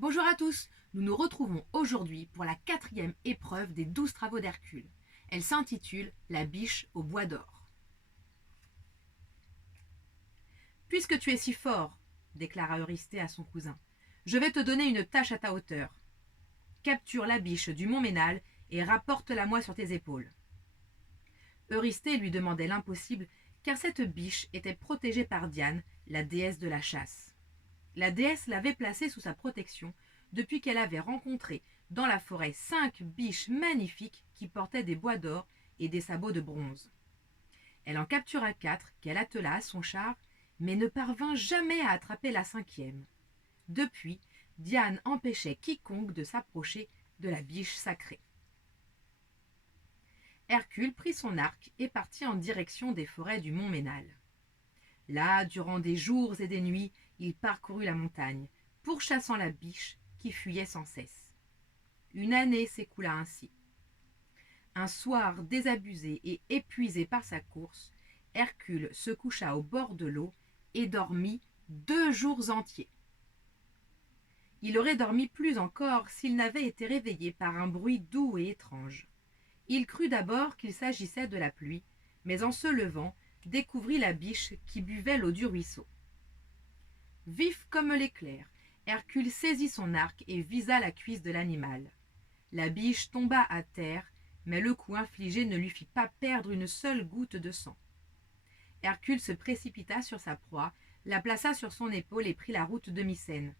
Bonjour à tous, nous nous retrouvons aujourd'hui pour la 4e épreuve des 12 travaux d'Hercule. Elle s'intitule La biche au bois d'or. Puisque tu es si fort, déclara Eurysthée à son cousin, je vais te donner une tâche à ta hauteur. Capture la biche du mont Ménal et rapporte-la-moi sur tes épaules. Eurysthée lui demandait l'impossible, car cette biche était protégée par Diane, la déesse de la chasse. La déesse l'avait placée sous sa protection depuis qu'elle avait rencontré dans la forêt 5 biches magnifiques qui portaient des bois d'or et des sabots de bronze. Elle en captura 4 qu'elle attela à son char, mais ne parvint jamais à attraper la 5e. Depuis, Diane empêchait quiconque de s'approcher de la biche sacrée. Hercule prit son arc et partit en direction des forêts du mont Ménal. Là, durant des jours et des nuits, il parcourut la montagne, pourchassant la biche qui fuyait sans cesse. Une année s'écoula ainsi. Un soir, désabusé et épuisé par sa course, Hercule se coucha au bord de l'eau et dormit 2 jours entiers. Il aurait dormi plus encore s'il n'avait été réveillé par un bruit doux et étrange. Il crut d'abord qu'il s'agissait de la pluie, mais en se levant, découvrit la biche qui buvait l'eau du ruisseau. Vif comme l'éclair, Hercule saisit son arc et visa la cuisse de l'animal. La biche tomba à terre, mais le coup infligé ne lui fit pas perdre une seule goutte de sang. Hercule se précipita sur sa proie, la plaça sur son épaule et prit la route de Mycène.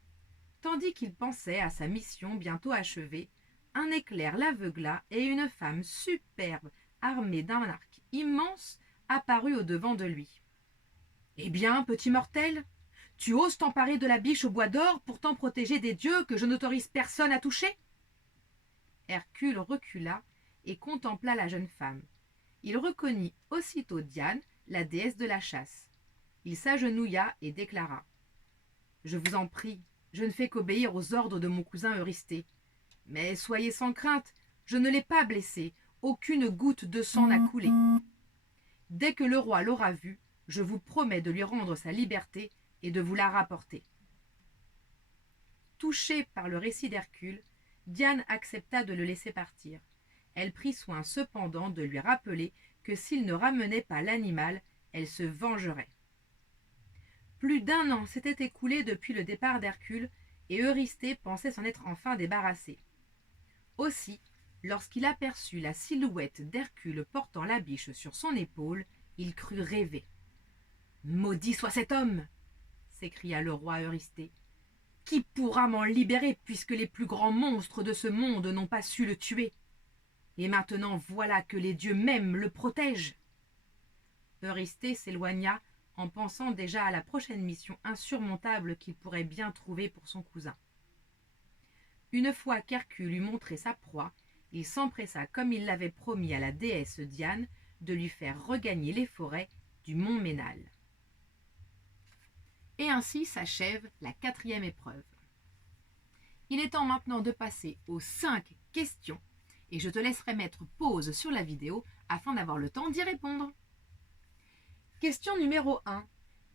Tandis qu'il pensait à sa mission bientôt achevée, un éclair l'aveugla et une femme superbe, armée d'un arc immense, apparut au-devant de lui. « Eh bien, petit mortel, tu oses t'emparer de la biche au bois d'or pour t'en protéger des dieux que je n'autorise personne à toucher ?» Hercule recula et contempla la jeune femme. Il reconnut aussitôt Diane, la déesse de la chasse. Il s'agenouilla et déclara : « Je vous en prie, je ne fais qu'obéir aux ordres de mon cousin Eurysthée. Mais soyez sans crainte, je ne l'ai pas blessé, aucune goutte de sang n'a coulé. Dès que le roi l'aura vu, je vous promets de lui rendre sa liberté et de vous la rapporter. » Touchée par le récit d'Hercule, Diane accepta de le laisser partir. Elle prit soin cependant de lui rappeler que s'il ne ramenait pas l'animal, elle se vengerait. Plus d'1 an s'était écoulé depuis le départ d'Hercule, et Eurysthée pensait s'en être enfin débarrassé. Aussi, lorsqu'il aperçut la silhouette d'Hercule portant la biche sur son épaule, il crut rêver. « Maudit soit cet homme !» s'écria le roi Eurysthée. « Qui pourra m'en libérer puisque les plus grands monstres de ce monde n'ont pas su le tuer? Et maintenant voilà que les dieux mêmes le protègent. » Eurysthée s'éloigna en pensant déjà à la prochaine mission insurmontable qu'il pourrait bien trouver pour son cousin. Une fois qu'Hercule eut montré sa proie, il s'empressa, comme il l'avait promis à la déesse Diane, de lui faire regagner les forêts du mont Ménal. Et ainsi s'achève la 4e épreuve. Il est temps maintenant de passer aux 5 questions, et je te laisserai mettre pause sur la vidéo afin d'avoir le temps d'y répondre. Question numéro 1.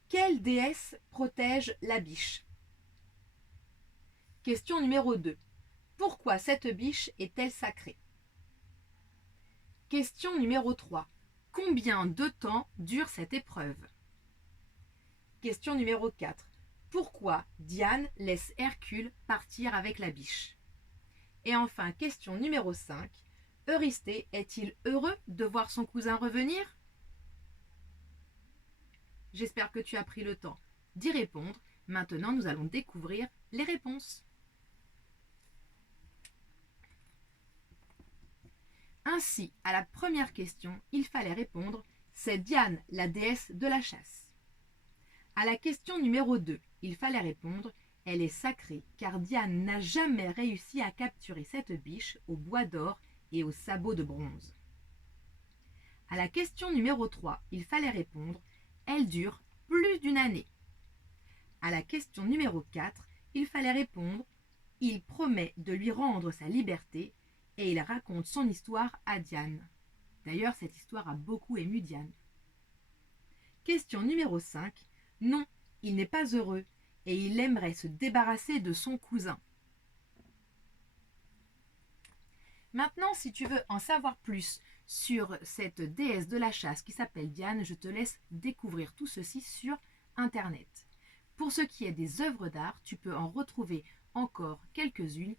Quelle déesse protège la biche? Question numéro 2. Pourquoi cette biche est-elle sacrée? Question numéro 3. Combien de temps dure cette épreuve? Question numéro 4. Pourquoi Diane laisse Hercule partir avec la biche? Et enfin, question numéro 5. Eurysthée est-il heureux de voir son cousin revenir? J'espère que tu as pris le temps d'y répondre. Maintenant, nous allons découvrir les réponses. Ainsi, à la première question, il fallait répondre « C'est Diane, la déesse de la chasse ». À la question numéro 2, il fallait répondre « Elle est sacrée, car Diane n'a jamais réussi à capturer cette biche au bois d'or et aux sabots de bronze ». À la question numéro 3, il fallait répondre « Elle dure plus d'1 année ». À la question numéro 4, il fallait répondre « Il promet de lui rendre sa liberté » et il raconte son histoire à Diane. D'ailleurs, cette histoire a beaucoup ému Diane. Question numéro 5. Non, il n'est pas heureux et il aimerait se débarrasser de son cousin. Maintenant, si tu veux en savoir plus sur cette déesse de la chasse qui s'appelle Diane, je te laisse découvrir tout ceci sur Internet. Pour ce qui est des œuvres d'art, tu peux en retrouver encore quelques-unes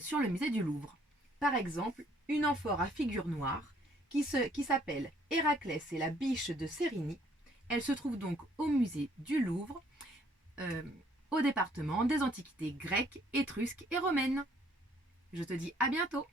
sur le musée du Louvre. Par exemple, une amphore à figure noire qui s'appelle Héraclès et la biche de Sérigny. Elle se trouve donc au musée du Louvre, euh, au département des antiquités grecques, étrusques et romaines. Je te dis à bientôt!